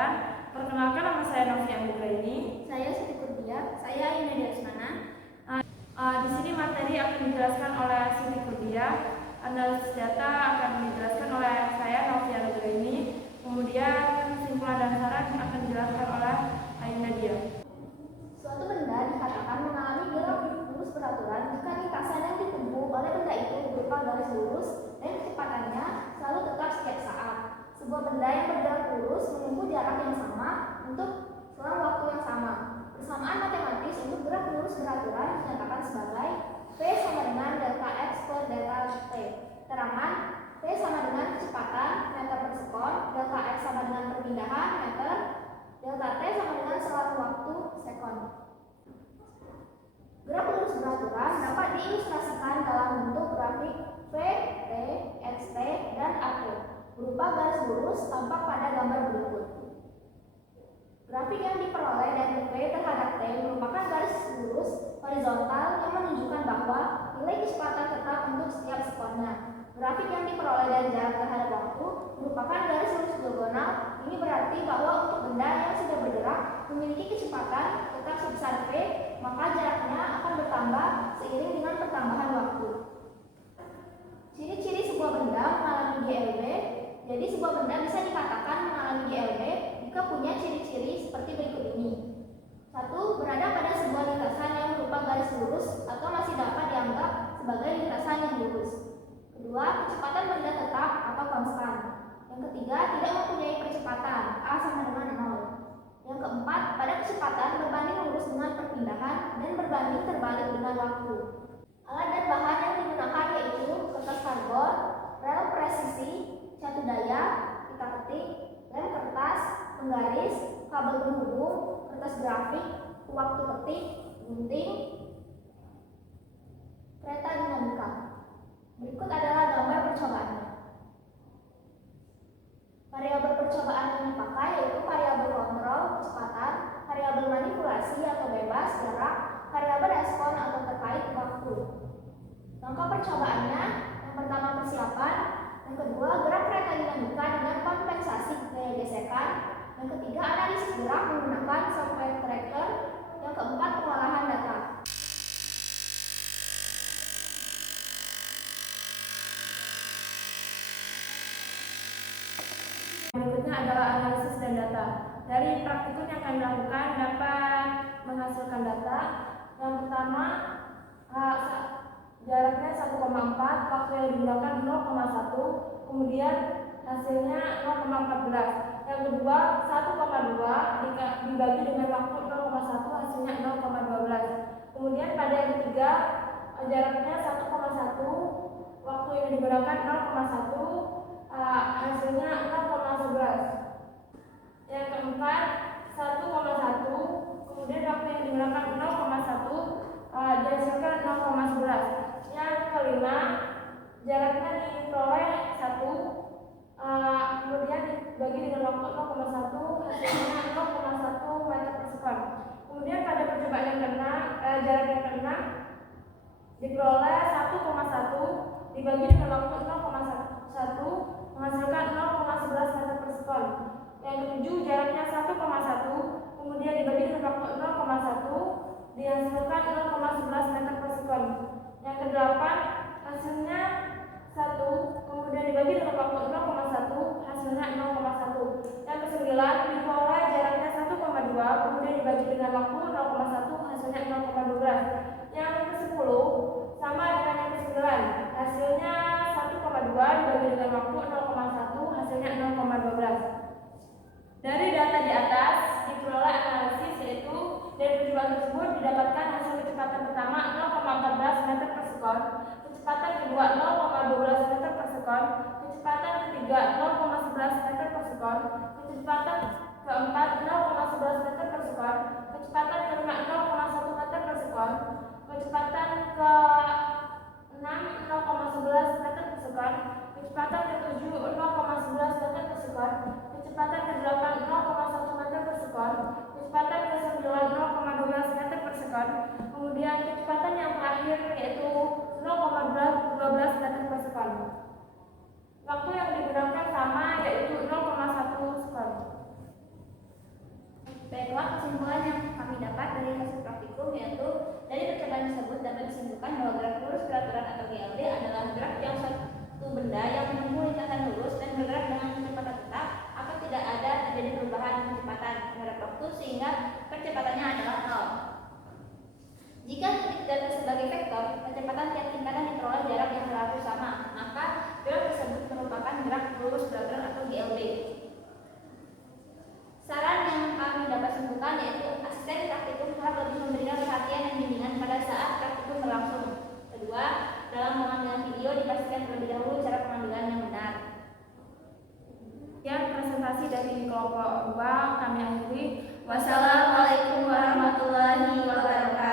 pelajaran. Perkenalkan, nama saya Novia Anggraini. Saya Siti Kurdia. Saya Ina Diasmana. Di sini materi akan dijelaskan oleh Siti Kurdia. Analisis data akan dijelaskan oleh saya Novia Anggraini. Kemudian kesimpulan dan saran akan dijelaskan oleh Aina Dia. Suatu benda dikatakan mengalami gerak lurus beraturan jika lintasan yang ditempuh oleh benda itu berupa garis lurus dan kecepatannya selalu tetap setiap saat. Sebuah benda yang bergerak lurus menempuh jarak yang sama untuk selang waktu yang sama. Persamaan matematis untuk gerak lurus beraturan dinyatakan sebagai V sama dengan delta X per delta T. Terangan V sama dengan kecepatan meter per sekon, delta X sama dengan perpindahan meter, delta T sama dengan selang waktu sekon. Gerak lurus beraturan dapat diilustrasikan dalam bentuk grafik V, T, X, T, dan AT berupa garis lurus tampak pada gambar berikut. Grafik yang diperoleh dari V terhadap T merupakan garis lurus horizontal yang menunjukkan bahwa nilai kecepatan tetap untuk setiap sekonnya. Grafik yang diperoleh dari jarak terhadap waktu merupakan garis lurus diagonal. Ini berarti bahwa untuk benda yang sudah bergerak memiliki kecepatan tetap sebesar V, maka jaraknya akan bertambah seiring dengan pertambahan waktu. Ciri-ciri sebuah benda mengalami GLB. Jadi sebuah benda bisa dikatakan mengalami GLB jika punya ciri-ciri seperti berikut ini. 1. Berada pada sebuah lintasan yang berupa garis lurus atau masih dapat dianggap sebagai lintasan yang lurus. 2. Kecepatan benda tetap atau konstan. Yang ketiga, tidak mempunyai percepatan A sama dengan 0. Yang keempat, pada kecepatan berbanding lurus dengan perpindahan dan berbanding terbalik dengan waktu. Alat dan bahan yang digunakan yaitu kertas karbon, rel presisi, catu daya, pita ketik, lem kertas, penggaris, kabel penghubung, kertas grafik, waktu ketik, gunting, kereta dinamika. Berikut adalah gambar percobaannya. Variabel percobaan yang dipakai yaitu variabel kontrol kecepatan, variabel manipulasi atau bebas jarak, variabel respon atau terkait waktu. Langkah percobaannya: yang pertama persiapan, yang kedua gerak kereta dinamika dengan kompensasi gaya gesekan, yang ketiga analisis gerak menggunakan software tracker, yang keempat pengolahan data. Berikutnya adalah analisis dan data. Dari praktikum yang akan dilakukan dapat menghasilkan data. Yang pertama, jaraknya 1,4, waktu yang digunakan 0,1, kemudian hasilnya 0,14. Yang kedua, 1,2 dibagi dengan waktu 0,1, hasilnya 0,12. Kemudian pada yang ketiga, jaraknya 1,1, waktu yang digunakan 0,1, hasilnya 0,11. Yang keempat, 1,1, kemudian waktu yang digunakan 0,1, dihasilkan 0,11. Yang kelima, jaraknya diperoleh 1, kemudian dibagi dengan waktu 0,1, hasilnya 0,1 meter per sekon. Kemudian pada percobaan yang keenam, jarak yang keenam diperoleh 1,1 dibagi dengan waktu 0,1 menghasilkan 0,11 meter per sekon. Yang ketujuh, jaraknya 1,1 kemudian dibagi dengan waktu 0,1 dihasilkan 0,11 meter per sekon. Yang kedelapan, hasilnya 1 kemudian dibagi dengan waktu 0,1 hasilnya 0,1. Yang kesembilan, diperoleh jaraknya 1,2 kemudian dibagi dengan waktu 0,1 hasilnya 0,12. Yang ke-10 sama dengan yang ke-9, hasilnya 1,2 dibagi dengan waktu 0,1 hasilnya 0,12. Dari data di atas diperoleh analisis yaitu dari percobaan tersebut didapatkan hasil kecepatan pertama 0,14 meter per sekon, kecepatan kedua 0,12 meter per sekon, kecepatan ketiga 0,11 meter per sekon, kecepatan keempat 0,11 meter per sekon, kecepatan kelima 0,1 meter per sekon, kecepatan ke-6 0,11 meter per sekon, kecepatan ke-7 0,11 meter per sekon, kecepatan ke-8 0,1 meter per sekon, kecepatan ke-9 0,12 meter per sekon, kemudian kecepatan yang terakhir yaitu 0,12 meter per sekon. Waktu yang digunakan sama yaitu 0,1 sekon. sehingga percepatannya adalah 0. Jika titik data sebagai vektor, kecepatan tiap tingkatan diperoleh jarak yang relatif sama, maka gerak tersebut merupakan gerak lurus belakang atau GLB. Saran yang kami dapat simpulkan yaitu asisten praktikum harap lebih memberikan perhatian dan bimbingan pada saat praktikum berlangsung. Kedua, dalam pengambilan video dipastikan terlebih dahulu cara pengambilan yang benar. Sekian presentasi dari kelompok 2 kami akhiri. Wassalamualaikum warahmatullahi wabarakatuh.